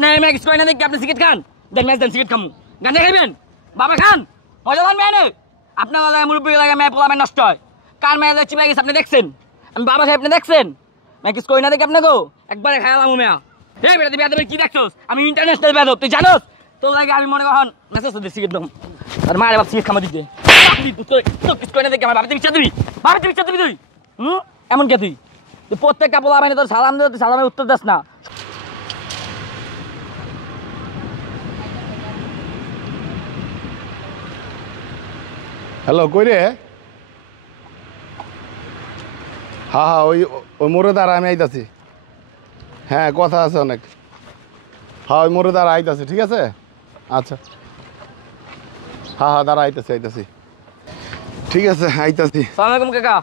আপনি ম্যাক্স কয় না দেখি আপনি সিগারেট খান, দেন ম্যাচ দেন সিগারেট খামু, গাঁজা খাইবেন বাবা খান, মজা পান মেয়ে আপনার মুরব্বী লাগে মেয়ে পোলা নষ্ট হয়, কার মেয়ে চিপাই গেছে আপনি দেখছেন, আমি বাবা সাহেব আপনি দেখছেন, ম্যাক্স কই না দেখি আপনাকে একবারে খাইলাম মেয়া। এই বেটা তুই বেদবের কি দেখছোস, আমি ইন্টারন্যাশনাল বেদব তুই জানোস, তোর লাগে আমি মনে কখন মেসেজ দিই সিগারেট দাম আর মারে বাপ সিগারেট খামা দিতে কই না দেখি আমার বাড়িতে বিচার দিবি, বাড়িতে বিচার দিবি তুই এমন কে তুই প্রত্যেকটা পোলা মানে তোর সালাম দিও, তুই সালামের উত্তর দাস না। হ্যালো কই রে? হ্যাঁ ওই ওই মোড়ে দ্বারা আমি আইতাছি। হ্যাঁ কথা আছে অনেক। হ্যাঁ ওই মোড়ে দ্বারা আইতাছি, ঠিক আছে? আচ্ছা হ্যাঁ দ্বারা আইতাছি ঠিক আছে আইতাছি। সালাম আলাইকুম কাকা।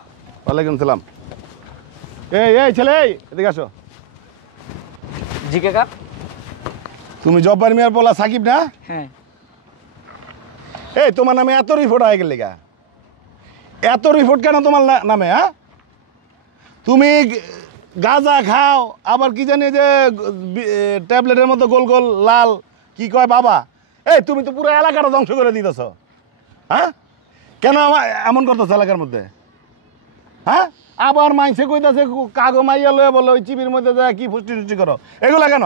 ওয়ালাইকুম সালাম। এই ছেলে এদিকে আসো। জি কাকা। তুমি জব্বার মিয়ার পোলা সাকিব না? হ্যাঁ। এই তোমার নামে এত রিপোর্ট হয়ে গেল, এত রিপোর্ট কেন তোমার নামে? হ্যাঁ তুমি গাঁজা খাও, আবার কি জানি যে ট্যাবলেটের মতো গোল গোল লাল কি কয় বাবা, এই তুমি তো পুরো এলাকাটা ধ্বংস করে দিতেছ। হ্যাঁ কেন এমন করতেছ এলাকার মধ্যে? হ্যাঁ আবার মাইসে কইতাছে কাগো মাইয়া লয়ে বলো ওই চিবির মধ্যে যায় কি ফুষ্টি টুষ্টি করো, এগুলা কেন?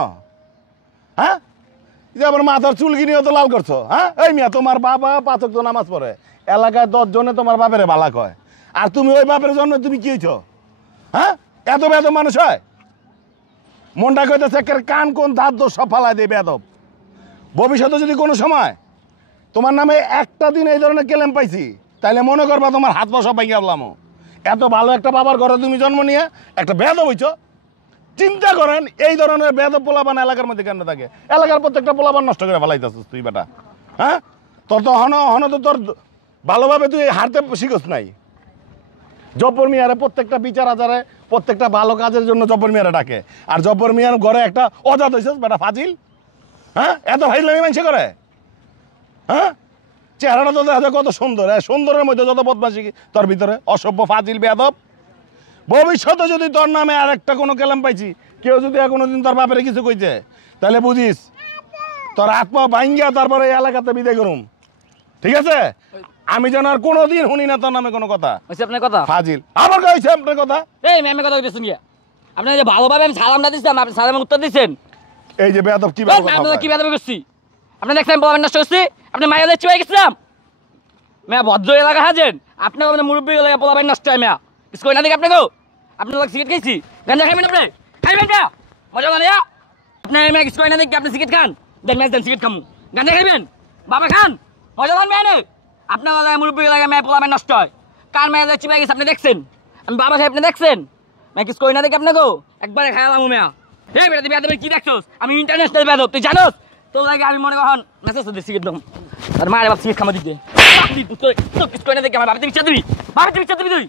হ্যাঁ যে আবার মাথার চুলগিনিও তো লাল করছো। হ্যাঁ এই মিয়া তোমার বাবা 5 ওয়াক্ত নামাজ পড়ে, এলাকায় 10 জনে তোমার বাপেরে বালা কয়, আর তুমি ওই বাপের জন্য তুমি কি হইছো? হ্যাঁ এত বেদব মানুষ হয়? মনটা কইতেছে কান কোন দাঁত দোষ সব ফালাই দিয়ে বেদব। ভবিষ্যতে যদি কোনো সময় তোমার নামে একটা দিন এই ধরনের কেলেম পাইছি তাহলে মনে করবা তোমার হাত পা সব ভাঙিয়ে আসলাম। এত ভালো একটা বাবার ঘরে তুমি জন্ম নিয়ে একটা বেদব হইছো। চিন্তা করেন এই ধরনের বেদব পোলাপান এলাকার মধ্যে কেন থাকে? এলাকার প্রত্যেকটা পোলাপান নষ্ট করে ফেলাইতেছিস তুই বেটা। হ্যাঁ তোর তো হন তো তোর ভালোভাবে তুই হারতে শিখস নাই। জব্বর মিয়ারে প্রত্যেকটা বিচার আচারে প্রত্যেকটা ভালো কাজের জন্য জব্বর মিয়ারে ডাকে, আর জব্বর মিয়ার ঘরে একটা অজাত হয়েছিস বেটা ফাজিল। হ্যাঁ এত ফাইজলামি মানুষে করে? হ্যাঁ চেহারাটা তো দেখা যায় কত সুন্দর, সুন্দরের মধ্যে যত বদমাশি তোর ভিতরে, অসভ্য ফাজিল বেয়াদব। ভবিষ্যতে যদি তোর নামে আর একটা কোনো কেলাম পাইছি, কেউ যদি কোনোদিন তোর বাপের কিছু কইছে তাহলে বুঝিস তোর আত্মা ভাঙ্গিয়া তারপরে এই এলাকাতে বিদায় করুম, ঠিক আছে? আমি যেন আর কোনোদিন শুনি না তোর নামে কোনো কথা। আপনার কথা ফাজিল আবার কইছে আপনার কথা। এই ম্যামের কথা কইতেছেন গিয়া আপনি যে ভালোভাবে আমি সালাম না দিছিলাম, আপনি সালামের উত্তর দিচ্ছেন। এই যে বেয়াদব কি কি বেয়াদবি করছি? আপনি দেখছেন বলেন নষ্ট করছি, আপনি মাইয়া দেখছি হয়ে গেছিলাম মেয়া ভদ্র এলাকা হাজেন, আপনাকে আপনার মুরব্বী এলাকা পোলাবেন নষ্ট হয় মেয়া কিছু কই না দেখি আপনাকেও। আপনার লোক সিগারেট খাইছি, গাঁজা খাইবেন আপনি খাইবেন না মজা মানে আপনি মেয়া কিছু কই না দেখি আপনি সিগারেট খান, দেন ম্যাচ দেন সিগারেট খামু, গাঁজা খাইবেন বাবা খান, মজা পান মেয়ে আপনার মুরব্বী এলাকা মেয়ে পোলাবেন নষ্ট হয়, কার মেয়ে চিপাই গেছে আপনি দেখছেন, আমি বাবা সাহেব আপনি দেখছেন, মেয়া কিছু কই না দেখি আপনাকেও একবারে খাইলাম মেয়া। এই বেটা তুই বেদবের কি দেখছোস, আমি ইন্টারন্যাশনাল বেদব তুই জানোস, তোর লাগে আমি মনে কখন মেসেজ দিই সিগারেট দাম আর মারে বাপ সিগারেট খামা দিতে কিছু কই না দেখি আমার বাড়িতে বিচার দিবি, বাড়িতে বিচার দিবি তুই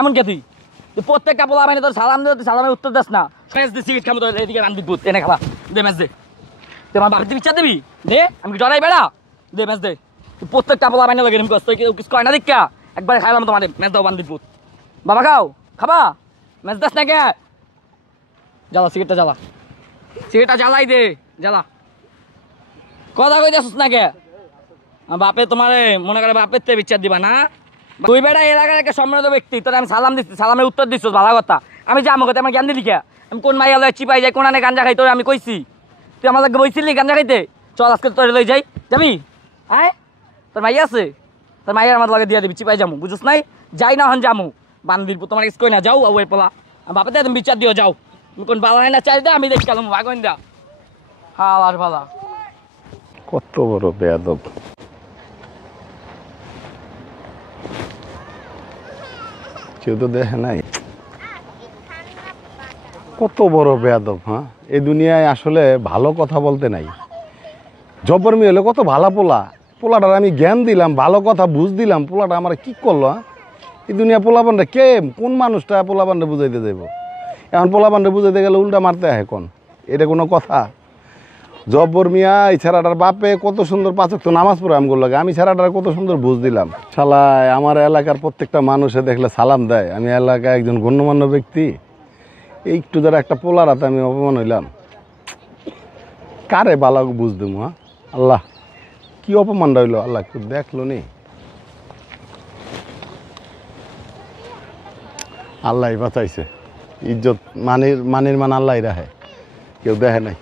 এমন কে তুই প্রত্যেকটা পোলা মানে তোর সালাম দিও, তুই সালামের উত্তর দাস না, সিগারেট খামো তোর এদিকে রান দিবি এনে খাবা দে ম্যাচ দে, তুই আমার বাড়িতে বিচার দিবি দে, আমি কি ডরাই বেড়া দে ম্যাচ দে, তুই প্রত্যেকটা পোলা মানে লাগে কিছু কয় না দেখা একবারে খাইলাম তোমার ম্যাচ দাও বান দিব বাবা খাও খাবা ম্যাচ দাস না কে জ্বালা সিগারেটটা জ্বালা, সিগারেটটা জ্বালাই দে জ্বালা, কথা কই যাচ্ছিস না কে বাপে তোমার মনে করে বাপের তে বিচার দিবা না, তুই বেটা এলাকার একটা সম্মানিত ব্যক্তি, তোর আমি সালাম দিচ্ছি সালামের উত্তর দিচ্ছিস ভালো কথা, আমি যাবো কথা আমার জ্ঞান দিলি কে, আমি কোন মাইয়া লয় চিপাই যাই কোন আনে গাঞ্জা খাই তোর আমি কইছি, তুই আমার লাগে বইছিলি গাঞ্জা খাইতে, চল আজকে তোর লই যাই যাবি, আয় তোর মাইয়া আছে তোর মাইয়ার আমার লাগে দিয়ে দিবি চিপাই যাবো বুঝছিস নাই, যাই না হন যামু বান্দির তোমার কিছু কই না যাও ওই পোলা বাপেতে তুমি বিচার দিও যাও, কোন বালা হয় না চাই দে আমি দেখি কালাম ভাগন দা হ্যাঁ আর ভালা। কত বড় বেয়াদব, কেউ তো দেখে নাই কত বড় বেয়াদব। হ্যাঁ এই দুনিয়ায় আসলে ভালো কথা বলতে নাই। জব্বর মিয়া হলে কত ভালো পোলাটার আমি জ্ঞান দিলাম, ভালো কথা বুঝ দিলাম, পোলাটা আমার কি করলো? হ্যাঁ এই দুনিয়া পোলাপানটা কে কোন মানুষটা পোলাপানটা বুঝাইতে যাইব? এখন পোলাপানটা বুঝাইতে গেলে উল্টা মারতে হয় এখন, এটা কোনো কথা? জব্বর মিয়া এই ছেড়াটার বাপে কত সুন্দর 5 ওয়াক্ত নামাজ পড়ে আমগুলো লাগে, আমি ছেড়াটার কত সুন্দর বুঝ দিলাম। শালায় আমার এলাকার প্রত্যেকটা মানুষে দেখলে সালাম দেয়, আমি এলাকায় একজন গণ্যমান্য ব্যক্তি, এই একটু যারা একটা পোলার হাতে আমি অপমান হইলাম। কারে বালা বুঝ দেবো হ্যাঁ আল্লাহ কি অপমান রইল আল্লাহ একটু দেখলো নি আল্লাহ বাঁচাইছে ইজ্জত মানের মান আল্লাহ রাহে কেউ দেখে নাই